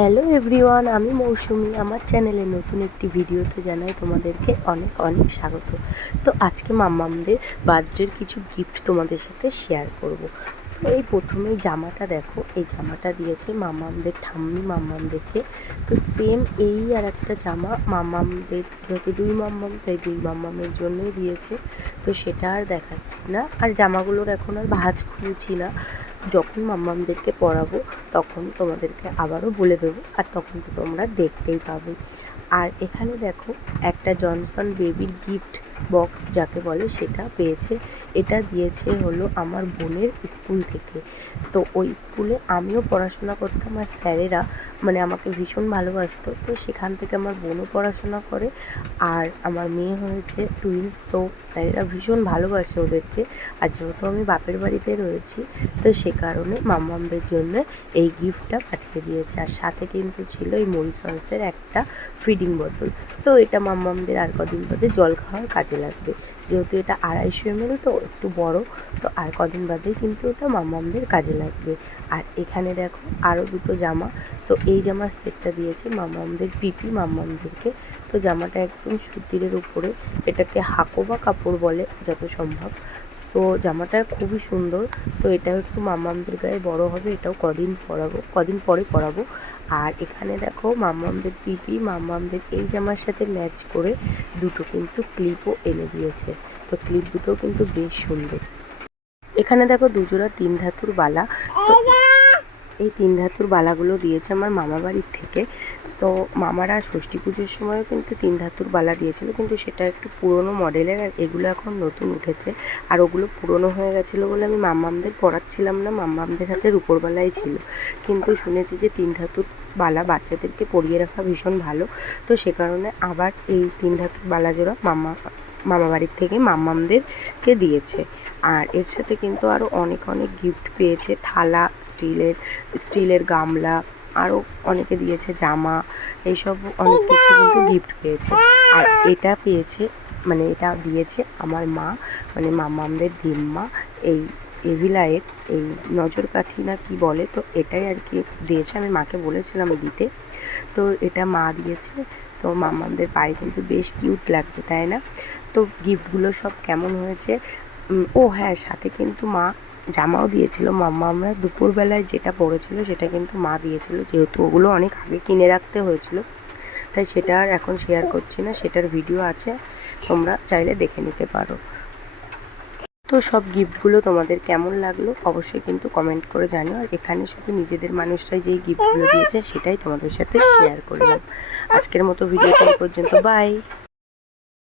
Hello everyone, আমি মৌসুমি। আমার চ্যানেলে নতুন একটি ভিডিওতে জানাই তোমাদেরকে অনেক অনেক স্বাগত। তো আজকে মাম্মামদের বার্থডের কিছু গিফট তোমাদের সাথে শেয়ার করব। তো এই প্রথমেই জামাটা দেখো, এই জামাটা দিয়েছে মাম্মামদের ঠাম্মি মাম্মামদেরকে। তো সেম এই আর একটা জামা মাম্মামদের, যেহেতু দুই মাম্মাম তাই দুই মাম্মামের জন্যই দিয়েছে। তো সেটা আর দেখাচ্ছি না, আর জামাগুলোর এখন আর ভাঁজ খুলছি না। যখন মাম্মামদেরকে পরাবো তখন তোমাদেরকে আবারও বলে দেবো, আর তখন তো তোমরা দেখতেই পাবে। আর এখানে দেখো একটা জনসন বেবির গিফট বক্স যাকে বলে সেটা পেয়েছে। এটা দিয়েছে হলো আমার বোনের স্কুল থেকে। তো ওই স্কুলে আমিও পড়াশোনা করতাম, আর স্যারেরা মানে আমাকে ভীষণ ভালোবাসতো। তো সেখান থেকে আমার বোনও পড়াশোনা করে, আর আমার মেয়ে হয়েছে টুইন্স। তো স্যারেরা ভীষণ ভালোবাসে ওদেরকে। আর যেহেতু আমি বাপের বাড়িতে রয়েছি, তো সে কারণে মাম্মামদের জন্য এই গিফটটা পাঠিয়ে দিয়েছে। আর সাথে কিন্তু ছিল এই মরিসন্সের একটা ফিডিং বোতল। তো এটা মাম্মামদের আর কদিন বাদে জল খাওয়ার কাজে লাগবে, যেহেতু এটা 250 ml, তো একটু বড়। তো আর কদিন বাদেই কিন্তু ওটা মাম্মামদের কাজে লাগবে। আর এখানে দেখো আরও দুটো জামা। তো এই জামার সেটটা দিয়েছে মাম্মামদের পিপি মাম্মামদেরকে। তো জামাটা একদম সুতিরের উপরে, এটাকে হাকোবা কাপড় বলে যত সম্ভব। তো জামাটা খুবই সুন্দর। তো এটাও একটু মাম্মামদের গায়ে বড় হবে, এটাও কদিন পরে পরাবো। আর এখানে দেখো মাম্মামদের পিপি মাম্মামদের এই জামার সাথে ম্যাচ করে দুটো কিন্তু ক্লিপও এনে দিয়েছে। তো ক্লিপ দুটো কিন্তু বেশ সুন্দর। এখানে দেখো দুজোড়া 3 ধাতুর বালা। তো এই 3 ধাতুর বালাগুলো দিয়েছে আমার মামা বাড়ির থেকে। তো মামারা ষষ্ঠী পুজোর সময়ও কিন্তু 3 ধাতুর বালা দিয়েছিল, কিন্তু সেটা একটু পুরনো মডেলের, আর এগুলো এখন নতুন উঠেছে। আর ওগুলো পুরনো হয়ে গেছিলো বলে আমি মাম্মামদের পরাচ্ছিলাম না, মাম্মামদের হাতে রূপোর বালাই ছিল। কিন্তু শুনেছি যে 3 ধাতুর বালা বাচ্চাদেরকে পরিয়ে রাখা ভীষণ ভালো। তো সে কারণে আবার এই 3 ধাতুর বালা জোড়া মামা বাড়ির থেকে মাম্মামদেরকে দিয়েছে। আর এর সাথে কিন্তু আরও অনেক অনেক গিফট পেয়েছে, থালা, স্টিলের গামলা, আরও অনেকে দিয়েছে জামা, এইসব অনেক কিছু কিন্তু গিফট পেয়েছে। আর এটা পেয়েছে, মানে এটা দিয়েছে আমার মা, মানে মাম্মামদের ধিম্মা, এই এভিলায়ের এই নজরকাঠি না কি বলে, তো এটাই আর কি দিয়েছে। আমি মাকে বলেছিলাম দিতে, তো এটা মা দিয়েছে। তো মাম্মামদের পায়ে কিন্তু বেশ কিউট লাগছে, তাই না? তো গিফটগুলো সব কেমন হয়েছে? ও হ্যাঁ, সাথে কিন্তু মা জামাও দিয়েছিল। আমরা দুপুরবেলায় যেটা পরেছিল সেটা কিন্তু মা দিয়েছিল, যেহেতু ওগুলো অনেক আগে কিনে রাখতে হয়েছিল, তাই সেটা আর এখন শেয়ার করছি না। সেটার ভিডিও আছে, তোমরা চাইলে দেখে নিতে পারো। তো সব গিফটগুলো তোমাদের কেমন লাগলো অবশ্যই কিন্তু কমেন্ট করে জানিও। আর এখানে শুধু নিজেদের মানুষরাই যেই গিফটগুলো দিয়েছে সেটাই তোমাদের সাথে শেয়ার করলাম। আজকের মতো ভিডিওটা এই পর্যন্ত, বাই।